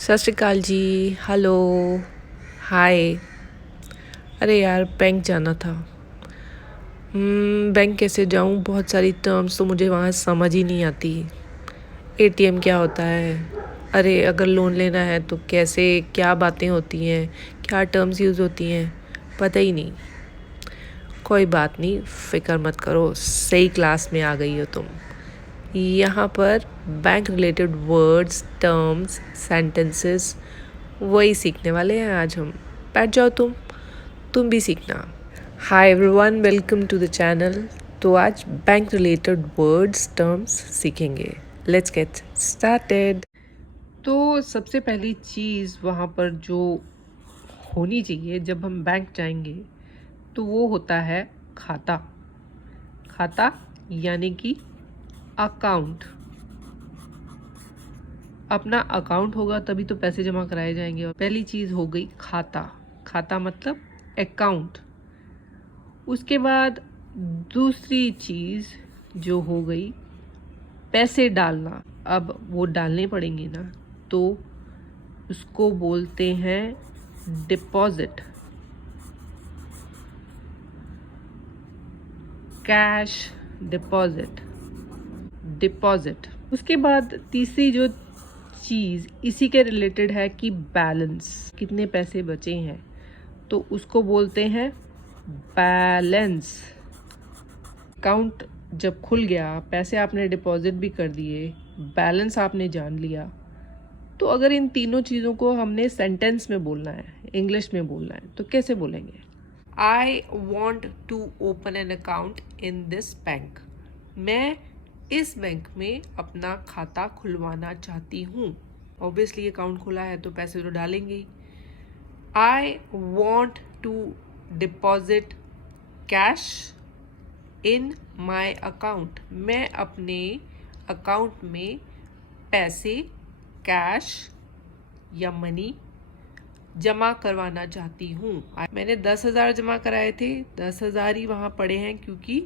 सत श्री अकाल जी। हेलो। हाय। अरे यार, बैंक जाना था। बैंक कैसे जाऊँ? बहुत सारी टर्म्स तो मुझे वहाँ समझ ही नहीं आती। एटीएम क्या होता है? अरे अगर लोन लेना है तो कैसे, क्या बातें होती हैं, क्या टर्म्स यूज़ होती हैं, पता ही नहीं। कोई बात नहीं, फ़िक्र मत करो, सही क्लास में आ गई हो तुम। यहाँ पर bank related words, terms, sentences वही सीखने वाले हैं आज हम। बैठ जाओ, तुम भी सीखना। Hi everyone, welcome to the channel. तो आज बैंक रिलेटेड वर्ड्स, टर्म्स सीखेंगे। Let's get started. तो सबसे पहली चीज़ वहाँ पर जो होनी चाहिए जब हम बैंक जाएंगे तो वो होता है खाता। खाता यानी कि अकाउंट। अपना अकाउंट होगा तभी तो पैसे जमा कराए जाएंगे। और पहली चीज़ हो गई खाता। खाता मतलब अकाउंट। उसके बाद दूसरी चीज़ जो हो गई पैसे डालना। अब वो डालने पड़ेंगे ना, तो उसको बोलते हैं डिपॉजिट। Cash deposit, deposit. उसके बाद तीसरी जो चीज़ इसी के रिलेटेड है कि बैलेंस, कितने पैसे बचे हैं, तो उसको बोलते हैं बैलेंस। अकाउंट जब खुल गया, पैसे आपने डिपॉजिट भी कर दिए, बैलेंस आपने जान लिया, तो अगर इन तीनों चीज़ों को हमने सेंटेंस में बोलना है, इंग्लिश में बोलना है, तो कैसे बोलेंगे? I want to open an account in this bank. मैं इस बैंक में अपना खाता खुलवाना चाहती हूँ। ऑब्वियसली अकाउंट खुला है तो पैसे तो डालेंगे ही। I want to deposit cash in my account. मैं अपने अकाउंट में पैसे, कैश या मनी जमा करवाना चाहती हूँ। मैंने 10,000 जमा कराए थे, 10,000 ही वहाँ पड़े हैं क्योंकि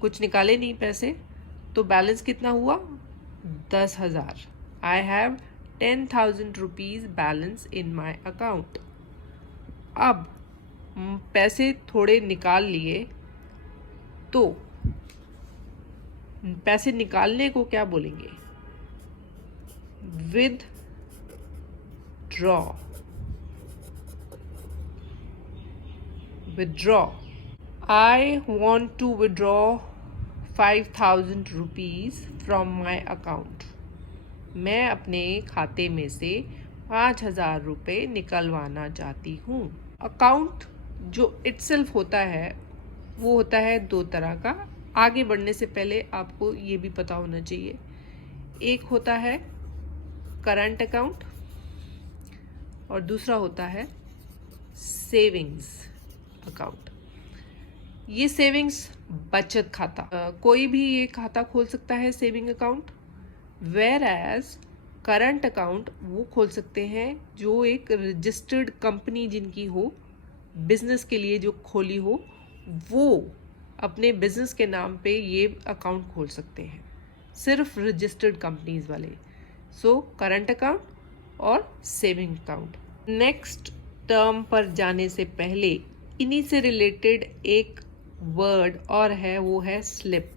कुछ निकाले नहीं पैसे, तो बैलेंस कितना हुआ? 10,000। I have 10,000 rupees balance in my account. अब पैसे थोड़े निकाल लिए, तो पैसे निकालने को क्या बोलेंगे? Withdraw. Withdraw. I want to withdraw 5,000 rupees from my account. मैं अपने खाते में से 5,000 रुपये निकलवाना चाहती हूँ। अकाउंट जो इटसेल्फ होता है वो होता है दो तरह का। आगे बढ़ने से पहले आपको ये भी पता होना चाहिए, एक होता है करंट अकाउंट और दूसरा होता है सेविंग्स अकाउंट। ये सेविंग्स बचत खाता, कोई भी ये खाता खोल सकता है saving account. Whereas current account वो खोल सकते हैं जो एक रजिस्टर्ड कंपनी जिनकी हो, बिजनेस के लिए जो खोली हो, वो अपने बिजनेस के नाम पे ये अकाउंट खोल सकते हैं, सिर्फ रजिस्टर्ड कंपनीज वाले। सो करंट अकाउंट और सेविंग अकाउंट। नेक्स्ट टर्म पर जाने से पहले इन्हीं से रिलेटेड एक वर्ड और है, वो है स्लिप।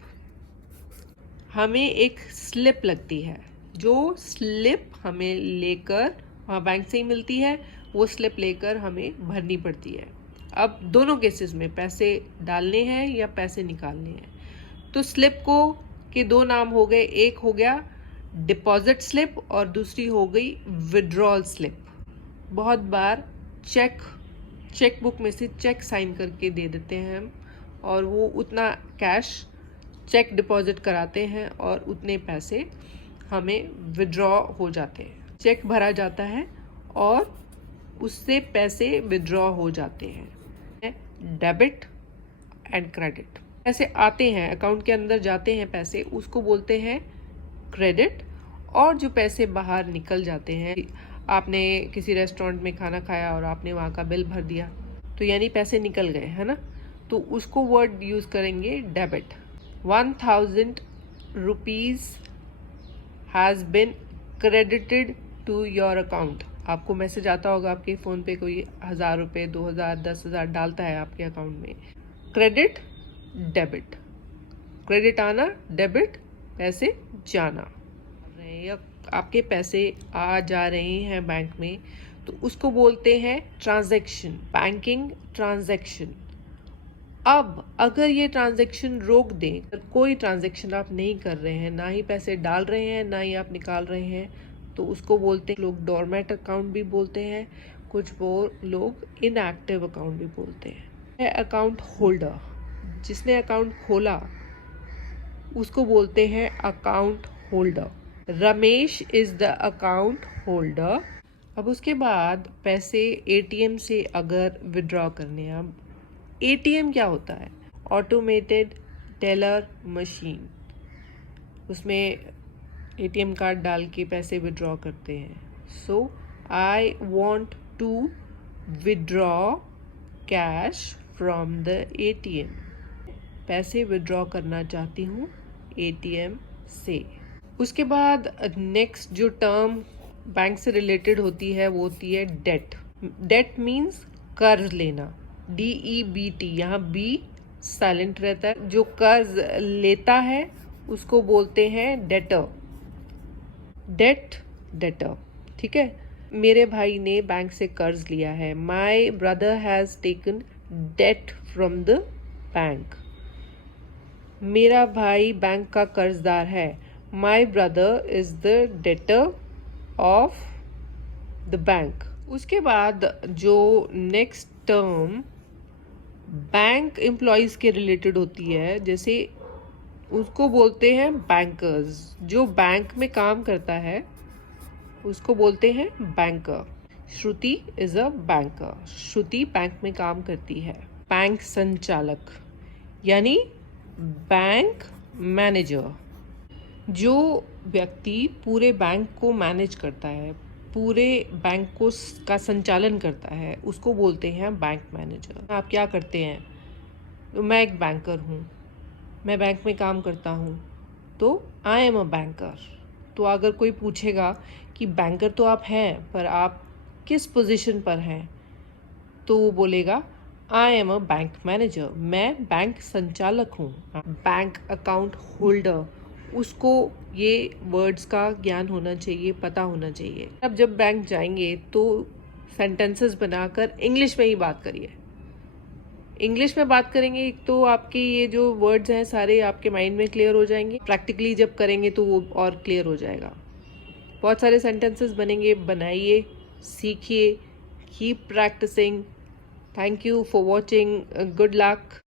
हमें एक स्लिप लगती है, जो स्लिप हमें लेकर, वहाँ बैंक से ही मिलती है, वो स्लिप लेकर हमें भरनी पड़ती है। अब दोनों केसेस में पैसे डालने हैं या पैसे निकालने हैं। तो स्लिप को के दो नाम हो गए, एक हो गया डिपॉजिट स्लिप और दूसरी हो गई विड्रॉल स्लिप। बहुत बार चेक बुक में से चेक साइन करके दे देते हैं हम, और वो उतना कैश चेक डिपॉजिट कराते हैं और उतने पैसे हमें विड्रॉ हो जाते हैं। चेक भरा जाता है और उससे पैसे विड्रॉ हो जाते हैं। Debit and credit. पैसे आते हैं अकाउंट के अंदर, जाते हैं पैसे, उसको बोलते हैं क्रेडिट। और जो पैसे बाहर निकल जाते हैं, आपने किसी रेस्टोरेंट में खाना खाया और आपने वहाँ का बिल भर दिया, तो यानी पैसे निकल गए, है ना, तो उसको वर्ड यूज़ करेंगे debit. 1,000 rupees has been credited to your account. आपको मैसेज आता होगा, आपके फ़ोन पे कोई 1000 रुपये, 2000, 10,000 डालता है आपके अकाउंट में। Credit, debit. क्रेडिट आना, डेबिट पैसे जाना। या आपके पैसे आ जा रहे हैं बैंक में तो उसको बोलते हैं ट्रांजैक्शन, बैंकिंग ट्रांजैक्शन। अब अगर ये ट्रांजैक्शन रोक दें, अगर कोई ट्रांजैक्शन आप नहीं कर रहे हैं, ना ही पैसे डाल रहे हैं ना ही आप निकाल रहे हैं, तो उसको बोलते हैं लोग डोरमेट अकाउंट भी बोलते हैं, कुछ वो लोग इनएक्टिव अकाउंट भी बोलते हैं। अकाउंट होल्डर, जिसने अकाउंट खोला उसको बोलते हैं account holder. Ramesh is the account holder. अब उसके बाद पैसे एटीएम से अगर विड्रॉ करने, अब एटीएम क्या होता है? Automated teller machine. उसमें एटीएम कार्ड डाल के पैसे विड्रॉ करते हैं। So I want to withdraw cash from the ATM. पैसे विड्रॉ करना चाहती हूँ एटीएम से। उसके बाद नेक्स्ट जो टर्म बैंक से रिलेटेड होती है वो होती है डेट। डेट मीन्स कर्ज लेना, DEBT। यहाँ बी साइलेंट रहता है। जो कर्ज लेता है उसको बोलते हैं डेटर। डेट, डेटर, ठीक है। मेरे भाई ने बैंक से कर्ज लिया है। My brother has taken debt from the bank. मेरा भाई बैंक का कर्जदार है। My brother is the debtor of the bank. उसके बाद जो नेक्स्ट टर्म बैंक एम्प्लॉयज़ के रिलेटेड होती है, जैसे उसको बोलते हैं बैंकर्स। जो बैंक में काम करता है उसको बोलते हैं banker. Shruti is a banker. Shruti bank में काम करती है। बैंक संचालक यानी बैंक मैनेजर। जो व्यक्ति पूरे बैंक को मैनेज करता है, पूरे बैंक को का संचालन करता है, उसको बोलते हैं बैंक मैनेजर। आप क्या करते हैं? तो मैं एक बैंकर हूँ, मैं बैंक में काम करता हूँ, तो आई एम अ बैंकर। तो अगर कोई पूछेगा कि बैंकर तो आप हैं पर आप किस पोजीशन पर हैं, तो वो बोलेगा I am a bank manager, मैं बैंक संचालक हूँ। बैंक अकाउंट होल्डर, उसको ये वर्ड्स का ज्ञान होना चाहिए, पता होना चाहिए। अब जब बैंक जाएंगे तो सेंटेंसेस बनाकर इंग्लिश में ही बात करिए। इंग्लिश में बात करेंगे तो आपके ये जो वर्ड्स हैं सारे आपके माइंड में क्लियर हो जाएंगे। प्रैक्टिकली जब करेंगे तो वो और क्लियर हो जाएगा। बहुत सारे सेंटेंसेस बनेंगे, बनाइए, सीखिए, keep practising. Thank you for watching. Good luck.